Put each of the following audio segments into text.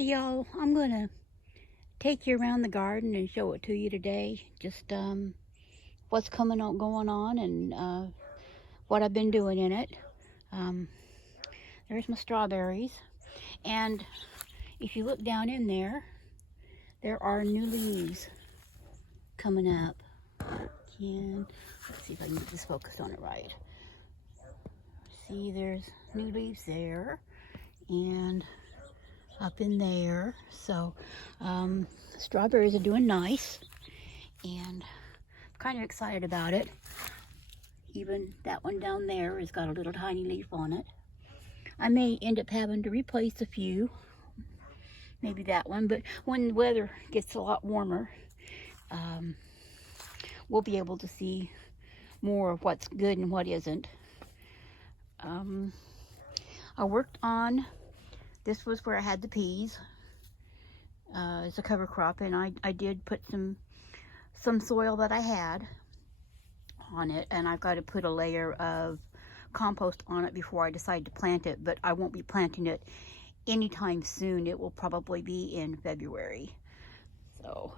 Hey y'all, I'm gonna take you around the garden and show it to you today. Just what's going on and what I've been doing in it. Um, there's my strawberries, and if you look down in there, there are new leaves coming up. Let's see if I can get this focused on it right. See, there's new leaves there, and up in there. So strawberries are doing nice, and I'm kind of excited about it. Even that one down there has got a little tiny leaf on it. I may end up having to replace a few, maybe that one, but when the weather gets a lot warmer, we'll be able to see more of what's good and what isn't. I worked on, this was where I had the peas as a cover crop, and I did put some soil that I had on it, and I've got to put a layer of compost on it before I decide to plant it, but I won't be planting it anytime soon. It will probably be in February. So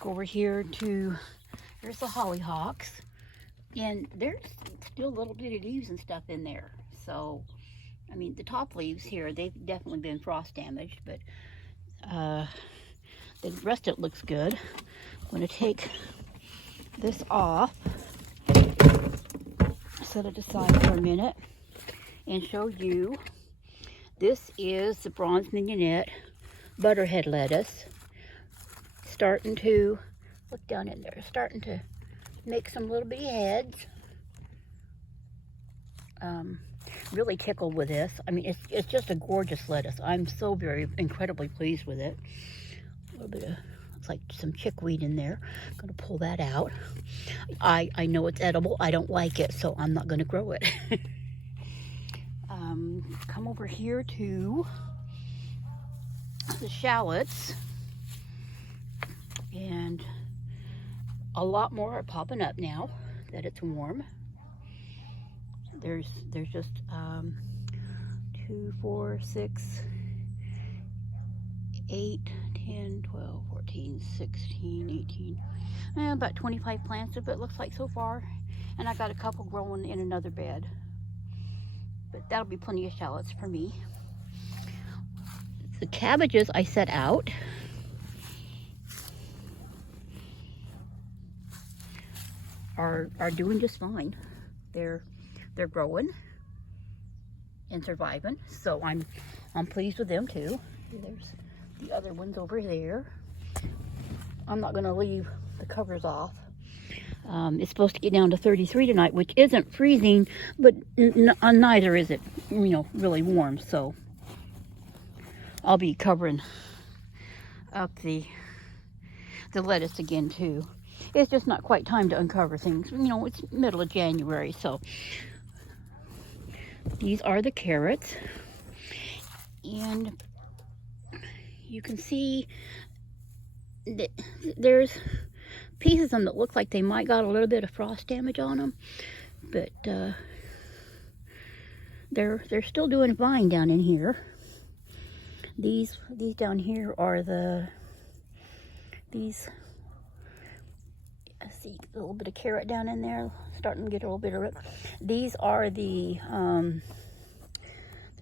go over here to, there's the hollyhocks, and there's still little bitty leaves and stuff in there. So I mean, the top leaves here, they've definitely been frost damaged, but the rest of it looks good. I'm going to take this off, set it aside for a minute, and show you. This is the bronze mignonette Butterhead lettuce. Starting to, look down in there, starting to make some little bitty heads. Really tickled with this. I mean, it's just a gorgeous lettuce. I'm so very incredibly pleased with it. A little bit of, looks like some chickweed in there. I'm gonna pull that out. I know it's edible. I don't like it, so I'm not gonna grow it. Come over here to the shallots, and a lot more are popping up now that it's warm. There's just 2, 4, 6, 8, 10, 12, 14, 16, 18, about 25 plants of it looks like so far, and I got a couple growing in another bed, but that'll be plenty of shallots for me. The cabbages I set out, are doing just fine. They're growing and surviving, so I'm pleased with them too. There's the other ones over there. I'm not going to leave the covers off. It's supposed to get down to 33 tonight, which isn't freezing, but neither is it, really warm. So I'll be covering up the lettuce again too. It's just not quite time to uncover things. It's middle of January, so. These are the carrots, and you can see that there's pieces of them that look like they might got a little bit of frost damage on them, but they're still doing fine down in here. These down here are these. I see a little bit of carrot down in there, starting to get a little bit of it. These are the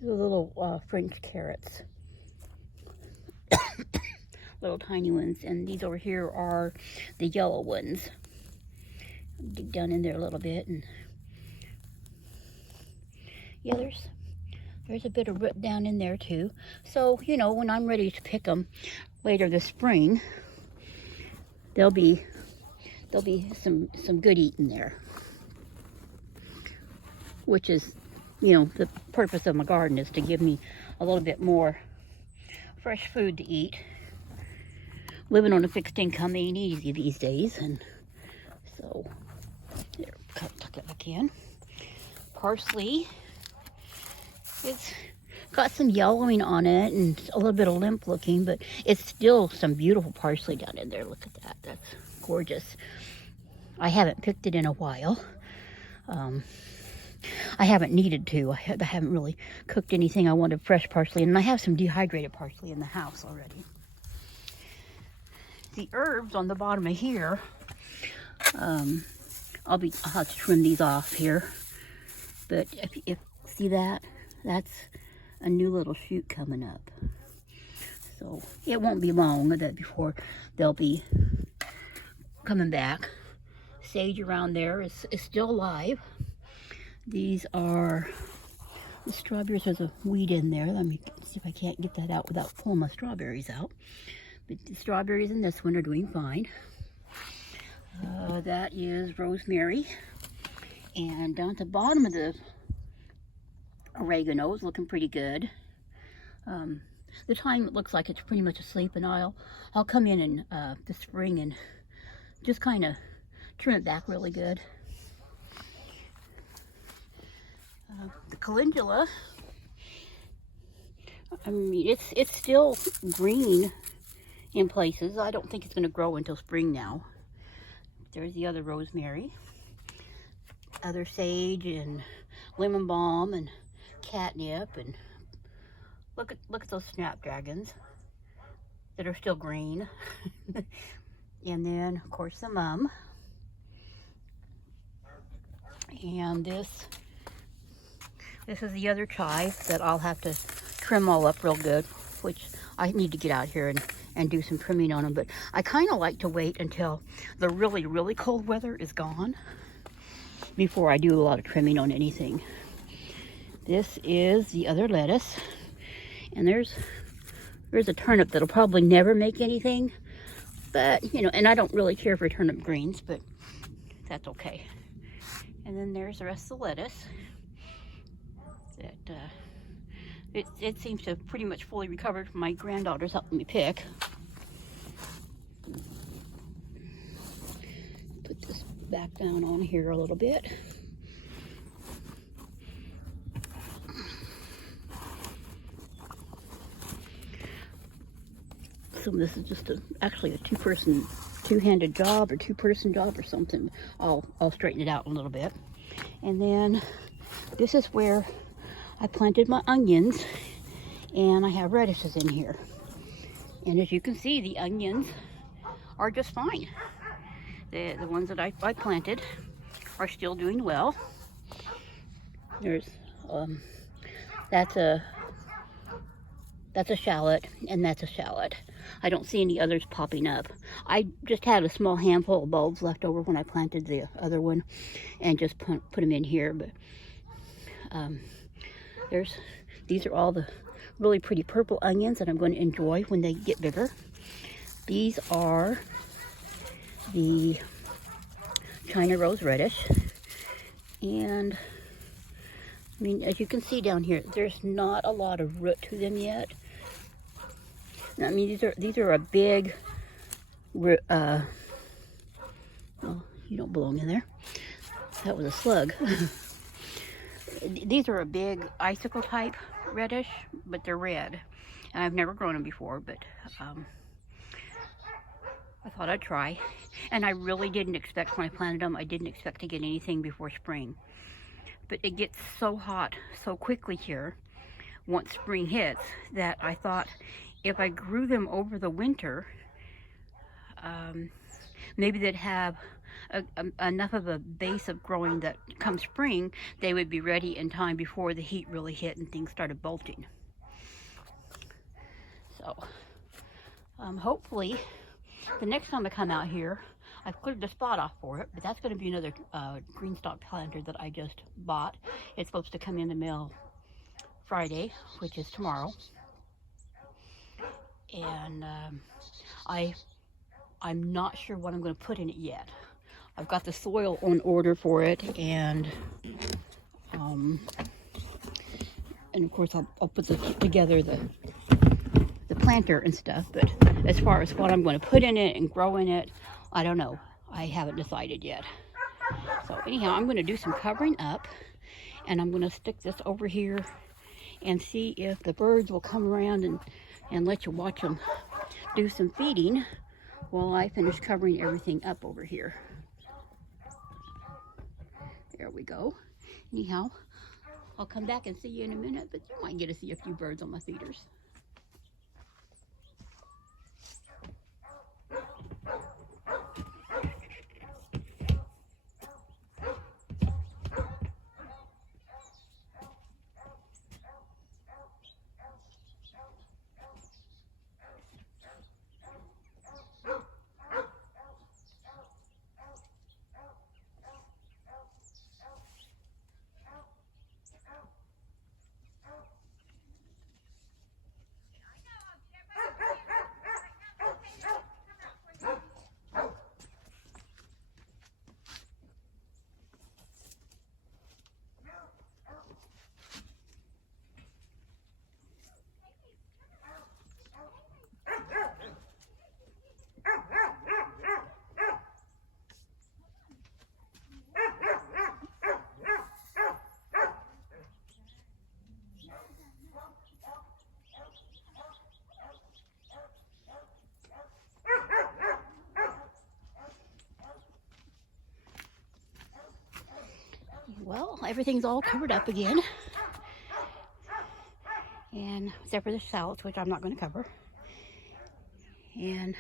little French carrots, little tiny ones, and these over here are the yellow ones. Dig down in there a little bit, and yeah, there's a bit of root down in there too. So when I'm ready to pick them later this spring, there'll be some good eating there, which is, the purpose of my garden is to give me a little bit more fresh food to eat. Living on a fixed income ain't easy these days, and so there, tuck that back in. Parsley, it's got some yellowing on it and a little bit of limp looking, but it's still some beautiful parsley down in there. Look at that. That's gorgeous. I haven't picked it in a while. I haven't needed to. I haven't really cooked anything. I wanted fresh parsley, and I have some dehydrated parsley in the house already. The herbs on the bottom of here, I'll have to trim these off here. But if see that, that's a new little shoot coming up. So it won't be long that before they'll be coming back. Sage around there is still alive. These are the strawberries. There's a weed in there. Let me see if I can't get that out without pulling my strawberries out. But the strawberries in this one are doing fine. That is rosemary. And down at the bottom of the oregano is looking pretty good. The thyme looks like it's pretty much asleep, and I'll come in the spring and just kind of trim it back really good. The calendula, I mean, it's still green in places. I don't think it's going to grow until spring now. There's the other rosemary, other sage and lemon balm and catnip, and look at those snapdragons that are still green. And then of course the mum, and this is the other chive that I'll have to trim all up real good, which I need to get out here and do some trimming on them. But I kind of like to wait until the really, really cold weather is gone before I do a lot of trimming on anything. This is the other lettuce, and there's a turnip that'll probably never make anything, but you know, and I don't really care for turnip greens, but that's okay. And then there's the rest of the lettuce that it seems to have pretty much fully recovered. My granddaughter's helping me pick. Put this back down on here a little bit. So this is just actually a two-handed job or two-person job or something. I'll straighten it out in a little bit. And then this is where I planted my onions, and I have radishes in here. And as you can see, the onions are just fine. The ones that I planted are still doing well. There's that's a shallot, and that's a shallot. I don't see any others popping up. I just had a small handful of bulbs left over when I planted the other one, and just put them in here. But these are all the really pretty purple onions that I'm going to enjoy when they get bigger. These are the China rose radish, and I mean, as you can see down here, there's not a lot of root to them yet. I mean, these are a big, well, you don't belong in there. That was a slug. These are a big icicle type radish, but they're red. And I've never grown them before, but I thought I'd try. And I really didn't expect, when I planted them, I didn't expect to get anything before spring. But it gets so hot so quickly here once spring hits that I thought if I grew them over the winter, maybe they'd have enough of a base of growing that come spring, they would be ready in time before the heat really hit and things started bolting. So hopefully the next time I come out here, I've cleared the spot off for it, but that's going to be another green stalk planter that I just bought. It's supposed to come in the mail Friday, which is tomorrow. And I'm not sure what I'm going to put in it yet. I've got the soil on order for it, and of course I'll put together the planter and stuff. But as far as what I'm going to put in it and grow in it, I don't know. I haven't decided yet. So anyhow, I'm going to do some covering up, and I'm going to stick this over here and see if the birds will come around and let you watch them do some feeding while I finish covering everything up over here. There we go. Anyhow, I'll come back and see you in a minute, but you might get to see a few birds on my feeders. Well, everything's all covered up again, and except for the shallots, which I'm not going to cover. And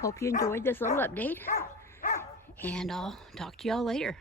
hope you enjoyed this little update, and I'll talk to y'all later.